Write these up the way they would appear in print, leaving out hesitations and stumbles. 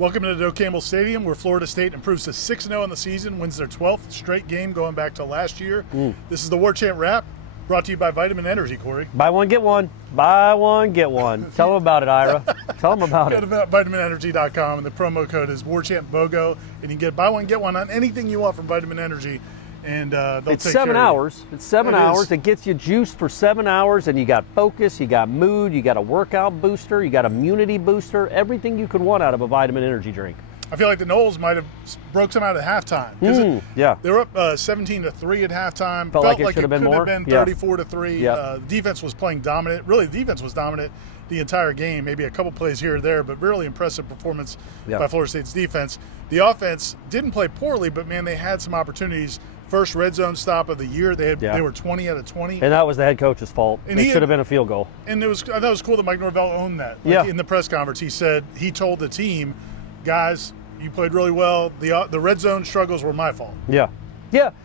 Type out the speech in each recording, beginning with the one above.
Welcome to Doak Campbell Stadium, where Florida State improves to 6-0 in the season, wins their 12th straight game going back to last year. This is the Warchant Wrap, brought to you by Vitamin Energy, Corey. Buy one, get one. Buy one, get one. Tell them about it, Ira. Tell them about it. Go to vitaminenergy.com, and the promo code is WarchantBOGO, and you can get buy one, get one on anything you want from Vitamin Energy. And they'll it's take 7 care hours. of you. It's 7 hours. It gets you juiced for 7 hours, and you got focus, you got mood, you got a workout booster, you got immunity booster, everything you could want out of a vitamin energy drink. I feel like the Noles might have broke some out at halftime. Yeah. They were up 17-3 at halftime. Felt like it should have been more. 34-3. Yeah. Defense was playing dominant. Really, the defense was dominant the entire game. Maybe a couple plays here or there, but really impressive performance by Florida State's defense. The offense didn't play poorly, but, man, they had some opportunities. First red zone stop of the year. They were 20 out of 20. And that was the head coach's fault. It should have been a field goal. And I thought it was cool that Mike Norvell owned that. In the press conference, he told the team, guys, you played really well. The red zone struggles were my fault. Yeah.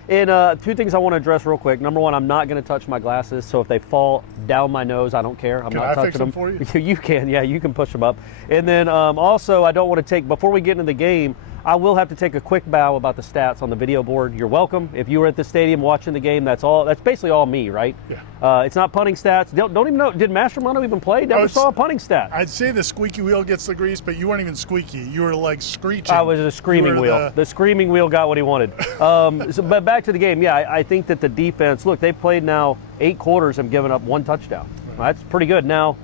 And two things I want to address real quick. Number one, I'm not going to touch my glasses, so if they fall down my nose, I don't care. I'm not touching fix them for you? You can, you can push them up. And then also, I don't want to take, before we get into the game, I will have to take a quick bow about the stats on the video board. You're welcome. If you were at the stadium watching the game, that's basically all me, right? Yeah. It's not punting stats. Don't even know. Did Master Mono even play? Never saw a punting stat. I'd say the squeaky wheel gets the grease, but you weren't even squeaky. You were like screeching. I was a screaming wheel. The screaming wheel got what he wanted. But back to the game. Yeah, I think that the defense, look, they've played now 8 quarters and given up 1 touchdown. Right. That's pretty good. Now,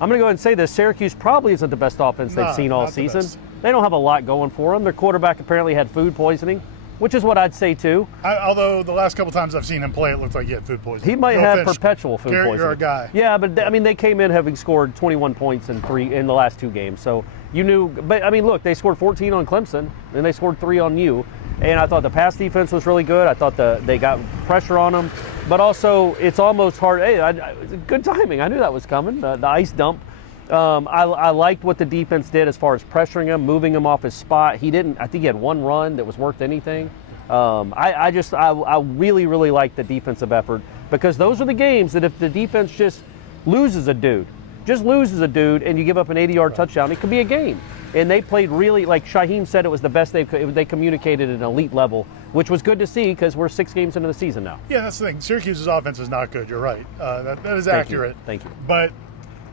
I'm going to go ahead and say this. Syracuse probably isn't the best offense they've seen all season. They don't have a lot going for them. Their quarterback apparently had food poisoning, which is what I'd say too. Although the last couple times I've seen him play, it looked like he had food poisoning. He might have perpetual food poisoning. You're a guy. Yeah, but they came in having scored 21 points in the last 2 games. So you knew. But look, they scored 14 on Clemson, and they scored 3 on you. And I thought the pass defense was really good. I thought they got pressure on them. But also, it's almost hard. Hey, good timing. I knew that was coming. The ice dump. I liked what the defense did as far as pressuring him, moving him off his spot. I think he had 1 run that was worth anything. I really, really like the defensive effort, because those are the games that if the defense just loses a dude, and you give up an 80-yard touchdown, it could be a game. And they played really, like Shaheem said, it was the best they communicated at an elite level, which was good to see because we're 6 games into the season now. Yeah, that's the thing. Syracuse's offense is not good. You're right. That is accurate. Thank you. But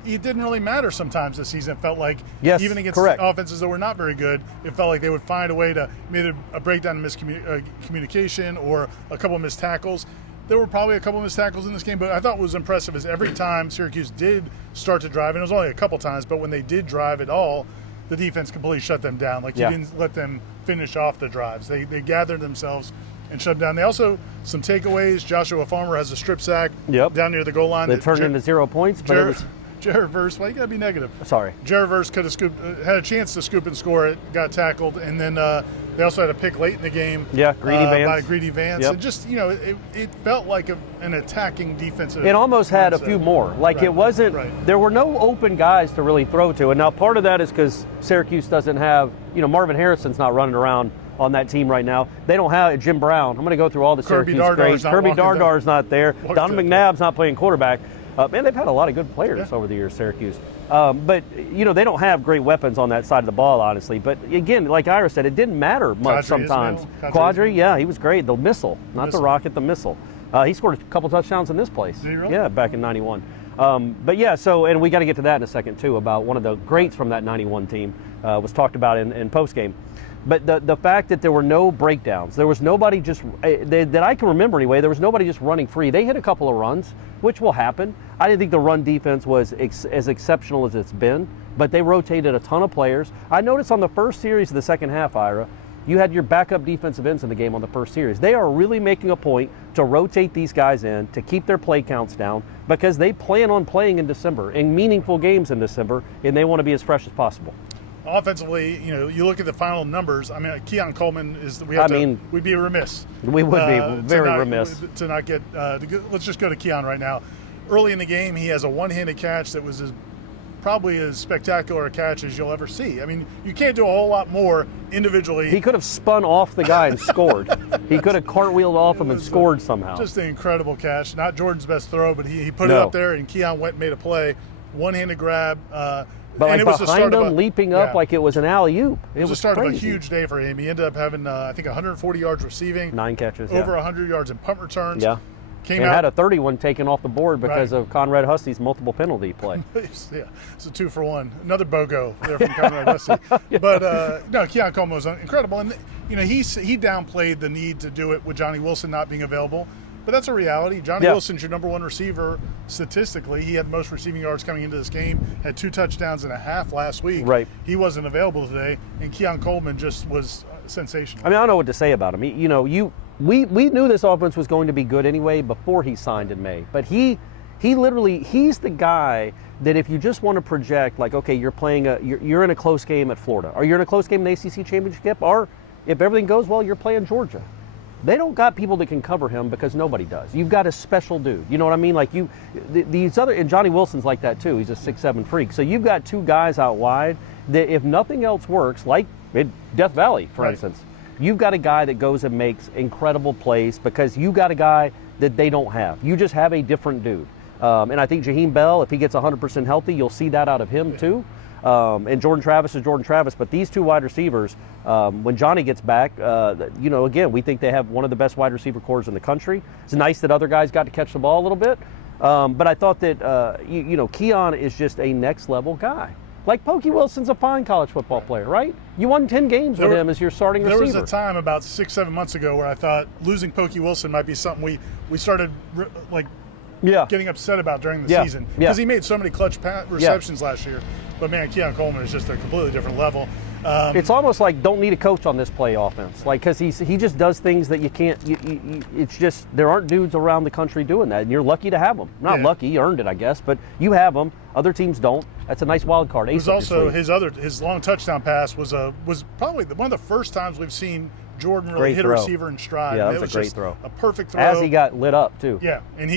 it didn't really matter sometimes this season. It felt like even against offenses that were not very good, it felt like they would find a way to either a breakdown in miscommunication or a couple of missed tackles. There were probably a couple of missed tackles in this game, but I thought what was impressive is every time Syracuse did start to drive, and it was only a couple times, but when they did drive at all, the defense completely shut them down. You didn't let them finish off the drives. They gathered themselves and shut them down. They also, some takeaways. Joshua Farmer has a strip sack down near the goal line. They turned into 0 points, but it was... Jared Verse, why you gotta be negative? Sorry. Jared Verse could have had a chance to scoop and score it, got tackled, and then they also had a pick late in the game. Yeah, by Greedy Vance. Yep. And just, it felt like an attacking defensive. It almost had a few more. It wasn't, there were no open guys to really throw to. And now part of that is because Syracuse doesn't have, Marvin Harrison's not running around on that team right now. They don't have Jim Brown. I'm going to go through all the Syracuse grades. Kirby Dardar's not there. Donovan McNabb's not playing quarterback. Man, they've had a lot of good players over the years, Syracuse. But, they don't have great weapons on that side of the ball, honestly. But, again, like Ira said, it didn't matter much sometimes. Quadri, he was great. The missile, not the rocket, the missile. He scored a couple touchdowns in this place. Did he really? Yeah, back in 91. But, yeah, and we got to get to that in a second, too, about one of the greats from that 91 team was talked about in postgame. But the fact that there were no breakdowns, there was nobody just, that I can remember anyway, there was nobody just running free. They hit a couple of runs, which will happen. I didn't think the run defense was as exceptional as it's been, but they rotated a ton of players. I noticed on the first series of the second half, Ira, you had your backup defensive ends in the game on the first series. They are really making a point to rotate these guys in, to keep their play counts down, because they plan on playing in December, in meaningful games in December, and they want to be as fresh as possible. Offensively, you look at the final numbers. Keon Coleman we'd be remiss. We would be very remiss to not get. Let's just go to Keon right now. Early in the game, he has a one-handed catch that was probably as spectacular a catch as you'll ever see. You can't do a whole lot more individually. He could have spun off the guy and scored. He could have cartwheeled off him and scored somehow. Just an incredible catch. Not Jordan's best throw, but he put it up there, and Keon went and made a play. One-handed grab. But and like behind him, leaping up like it was an alley-oop. It was the start of a huge day for him. He ended up having, I think, 140 yards receiving. 9 catches, over 100 yards in punt returns. Yeah. Came and out, had a 31 taken off the board because of Conrad Hussey's multiple penalty play. Yeah, it's a 2-for-1. Another BOGO there from Conrad Hussey. But no, Keon Coleman was incredible. And, he downplayed the need to do it with Johnny Wilson not being available. But that's a reality. Johnny Wilson's your number one receiver statistically. He had the most receiving yards coming into this game, had 2 touchdowns and a half last week. Right. He wasn't available today, and Keon Coleman just was sensational. I mean, I don't know what to say about him. We knew this offense was going to be good anyway before he signed in May. But he's the guy that if you just want to project, like, okay, you're in a close game at Florida, or you're in a close game in the ACC championship, or if everything goes well, you're playing Georgia. They don't got people that can cover him because nobody does. You've got a special dude. You know what I mean? Like and Johnny Wilson's like that too. He's a 6'7" freak. So you've got 2 guys out wide that if nothing else works, like in Death Valley, for instance, you've got a guy that goes and makes incredible plays because you got a guy that they don't have. You just have a different dude. And I think Jaheim Bell, if he gets 100% healthy, you'll see that out of him too. And Jordan Travis is Jordan Travis, but these 2 wide receivers, when Johnny gets back, again, we think they have one of the best wide receiver corps in the country. It's nice that other guys got to catch the ball a little bit, but I thought that Keon is just a next level guy. Like Pokey Wilson's a fine college football player, right? You won 10 games with him as your starting receiver. There was a time about 6-7 months ago where I thought losing Pokey Wilson might be something we started getting upset about during the season because he made so many clutch receptions last year. But man, Keon Coleman is just a completely different level. It's almost like don't need a coach on this play offense, like because he just does things that you can't. It's just there aren't dudes around the country doing that, and you're lucky to have them. Not lucky, you earned it, I guess, but you have them. Other teams don't. That's a nice wild card. It was also his long touchdown pass was probably one of the first times we've seen Jordan really hit a receiver in stride. Yeah, that was a great throw. A perfect throw. As he got lit up, too. Yeah, and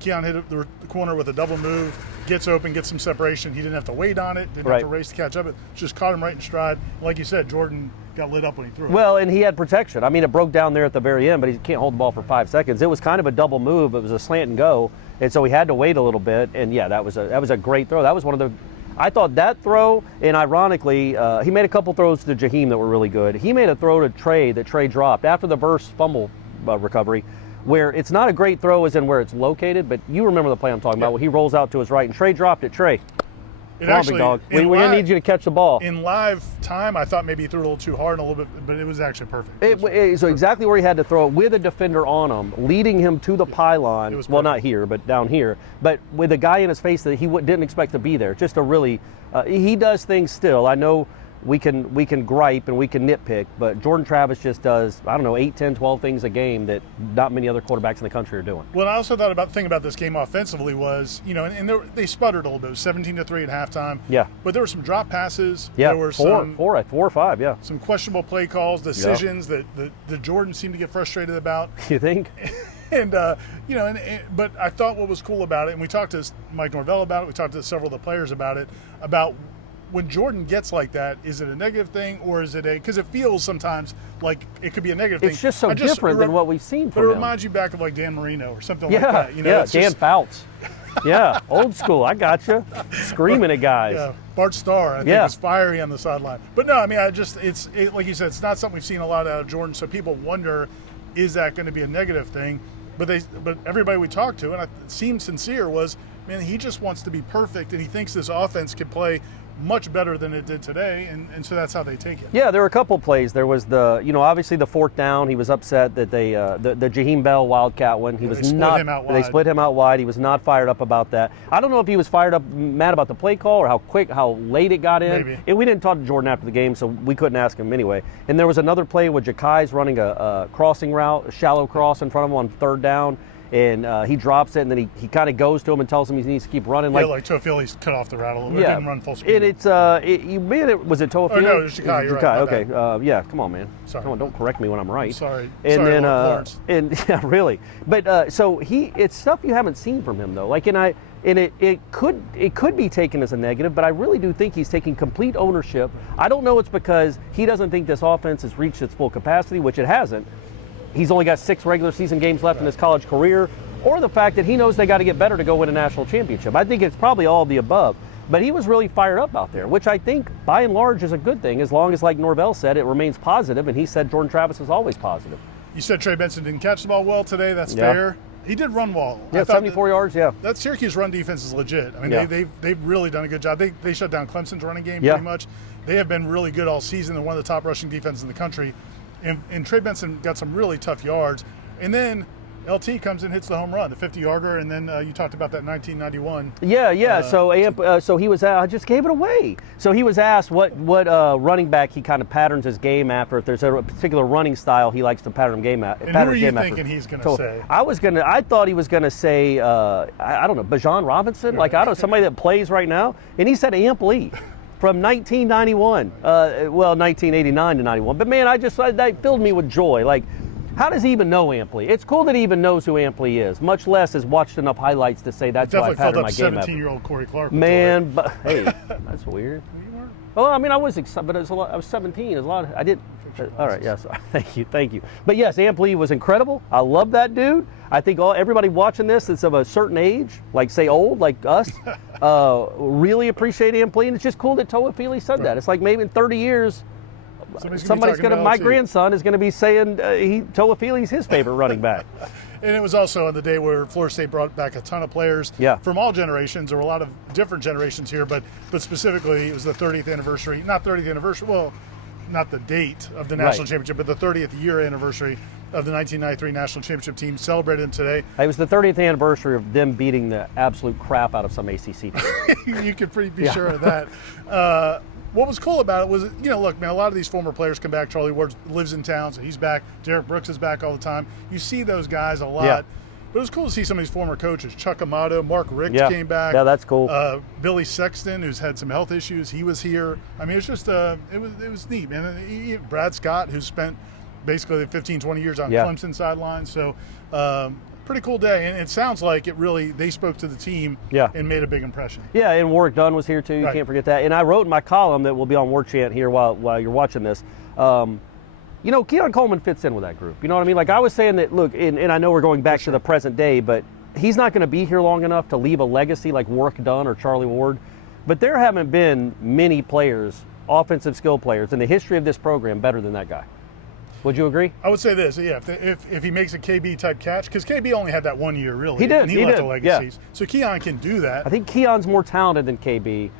Keon hit the corner with a double move, gets open, gets some separation. He didn't have to wait on it, didn't have to race to catch up. It just caught him right in stride. Like you said, Jordan got lit up when he threw it. Well, and he had protection. I mean, it broke down there at the very end, but he can't hold the ball for 5 seconds. It was kind of a double move. It was a slant and go, and so he had to wait a little bit. And, that was a great throw. That was one of the – I thought that throw, and ironically, he made a couple throws to Jaheim that were really good. He made a throw to Trey that Trey dropped after the Verse fumble recovery, where it's not a great throw as in where it's located, but you remember the play I'm talking about, where he rolls out to his right, and Trey dropped it. Trey, come on, big dog. We're going to need you to catch the ball. In live time, I thought maybe he threw it a little too hard and a little bit, but it was actually perfect. So exactly where he had to throw it with a defender on him, leading him to the pylon. Well, not here, but down here. But with a guy in his face that he didn't expect to be there. Just a really he does things still. I know we can gripe and we can nitpick, but Jordan Travis just does, 8, 10, 12 things a game that not many other quarterbacks in the country are doing. Well, I also thought the thing about this game offensively was, they sputtered a little bit. 17-3 at halftime. Yeah. But there were some drop passes. Yeah, there were four or five, yeah. Some questionable play calls, decisions that Jordan seemed to get frustrated about. You think? But I thought what was cool about it, and we talked to Mike Norvell about it, we talked to several of the players about it, about when Jordan gets like that, is it a negative thing or is it because it feels sometimes like it could be a negative thing. It's just so different than what we've seen from him. But it reminds you back of like Dan Marino or something like that. Dan Fouts. Yeah, old school. I gotcha. Screaming at guys. Yeah, Bart Starr, I think, was fiery on the sideline. But no, I mean, it's like you said, it's not something we've seen a lot out of Jordan. So people wonder, is that going to be a negative thing? But everybody we talked to, and it seemed sincere, was, man, he just wants to be perfect, and he thinks this offense could play much better than it did today, and so that's how they take it. Yeah, there were a couple plays. There was obviously the 4th down. He was upset that they the Jaheim Bell Wildcat one. They split him out wide. He was not fired up about that. I don't know if he was mad about the play call or how late it got in. Maybe. And we didn't talk to Jordan after the game, so we couldn't ask him anyway. And there was another play where Jakai's running a crossing route, a shallow cross in front of him on 3rd down. And he drops it, and then he kind of goes to him and tells him he needs to keep running. Like Toafili's cut off the route a little bit. Yeah. Didn't run full speed. And was it Toafili? Oh, no, it was Jakai. You're right. Okay. Come on, man. Sorry. Come on, don't correct me when I'm right. Sorry. And then, really. But so it's stuff you haven't seen from him, though. Like, it could be taken as a negative, but I really do think he's taking complete ownership. I don't know it's because he doesn't think this offense has reached its full capacity, which it hasn't. He's only got 6 regular season games left in his college career, or the fact that he knows they got to get better to go win a national championship. I think it's probably all of the above. But he was really fired up out there, which I think by and large is a good thing, as long as, like Norvell said, it remains positive, and he said Jordan Travis is always positive. You said Trey Benson didn't catch the ball well today. That's fair. He did run well. Yeah, 74 yards, yeah. That Syracuse run defense is legit. I mean, they've really done a good job. They shut down Clemson's running game pretty much. They have been really good all season. They're one of the top rushing defenses in the country. And Trey Benson got some really tough yards. And then LT comes and hits the home run, the 50-yarder, and then you talked about that 1991. So he was. I just gave it away. So he was asked what running back he kind of patterns his game after. If there's a particular running style he likes to pattern game after. And who are you thinking he's going to say? I thought he was going to say I don't know, Bijan Robinson, like I don't know, somebody that plays right now, and he said Amp Lee. From 1991, 1989 to 91. But man, that filled me with joy. Like, how does he even know Ampley? It's cool that he even knows who Ampley is, much less has watched enough highlights to say that's why I pattern my game. 17-year-old Corey Clark. Man, but hey, that's weird. Well, I mean, I was excited, but it was a lot. I was 17. It was a lot. I did. All right, yes. Thank you. But yes, Ampley was incredible. I love that dude. I think everybody watching this that's of a certain age, like say old, like us, really appreciate Ampley. And it's just cool that Toa Feely said that. It's like maybe in 30 years, my grandson is going to be saying Toa Feely's his favorite running back. And it was also on the day where Florida State brought back a ton of players from all generations. There were a lot of different generations here, but specifically it was the 30th anniversary, not 30th anniversary, well, not the date of the national championship, but the 30th year anniversary of the 1993 national championship team celebrated today. It was the 30th anniversary of them beating the absolute crap out of some ACC team. You can pretty be sure of that. What was cool about it was, look, man, a lot of these former players come back. Charlie Ward lives in town, so he's back. Derek Brooks is back all the time. You see those guys a lot. Yeah. But it was cool to see some of these former coaches. Chuck Amato, Mark Ricks came back. Yeah, that's cool. Billy Sexton, who's had some health issues, he was here. I mean, it's just it was neat, man. Brad Scott, who spent basically 15, 20 years on Clemson sidelines. So pretty cool day. And it sounds like they spoke to the team and made a big impression. Yeah, and Warwick Dunn was here too. You can't forget that. And I wrote in my column that will be on Warchant here while you're watching this. Keon Coleman fits in with that group. You know what I mean? Like I was saying that, look, and I know we're going back to the present day, but he's not going to be here long enough to leave a legacy like Warwick Dunn or Charlie Ward. But there haven't been many players, offensive skill players, in the history of this program better than that guy. Would you agree? I would say this, if he makes a KB-type catch, because KB only had that 1 year, really. He did. And he left a legacy. Yeah. So Keon can do that. I think Keon's more talented than KB.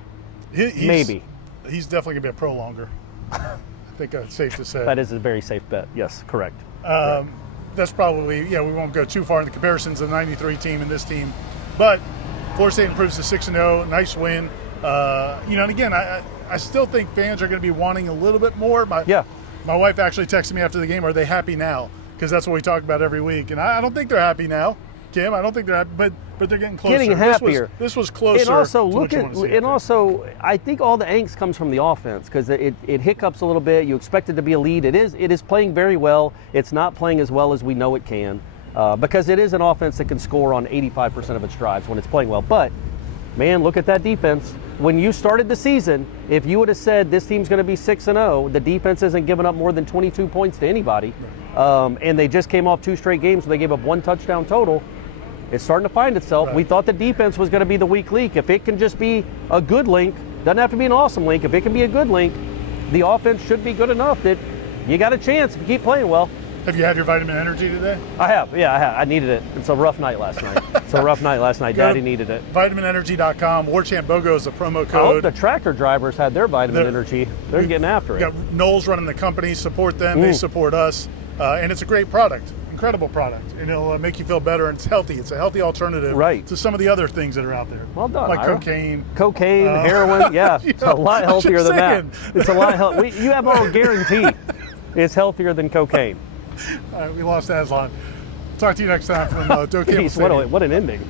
Maybe. He's definitely going to be a pro longer. I think that's safe to say. That is a very safe bet. Yes, correct. That's probably, we won't go too far in the comparisons of the 93 team and this team. But Florida State improves to 6-0. Nice win. And again, I still think fans are going to be wanting a little bit more. My wife actually texted me after the game, are they happy now? Because that's what we talk about every week. And I don't think they're happy now, Kim. I don't think they're happy, but they're getting closer. Getting happier. This was closer. And also, I think all the angst comes from the offense because it hiccups a little bit. You expect it to be a lead. It is playing very well. It's not playing as well as we know it can because it is an offense that can score on 85% of its drives when it's playing well. But, man, look at that defense. When you started the season, if you would have said this team's going to be 6-0, the defense isn't giving up more than 22 points to anybody, and they just came off 2 straight games where they gave up 1 touchdown total, it's starting to find itself. Right. We thought the defense was going to be the weak link. If it can just be a good link, doesn't have to be an awesome link, if it can be a good link, the offense should be good enough that you got a chance if you keep playing well. Have you had your vitamin energy today? I have. I needed it. It's a rough night last night. Daddy needed it. VitaminEnergy.com. Warchant BOGO is the promo code. I hope the tractor drivers had their vitamin energy. They're getting after it. Got Noles running the company. Support them. They support us. And it's a great product. Incredible product. And it'll make you feel better. And it's healthy. It's a healthy alternative to some of the other things that are out there. Well done, like Ira. Cocaine, heroin. Yeah, it's a lot healthier than that. It's a lot healthier. You have our guarantee. It's healthier than cocaine. We lost Aslan. Talk to you next time from Doak Campbell Stadium. What an ending.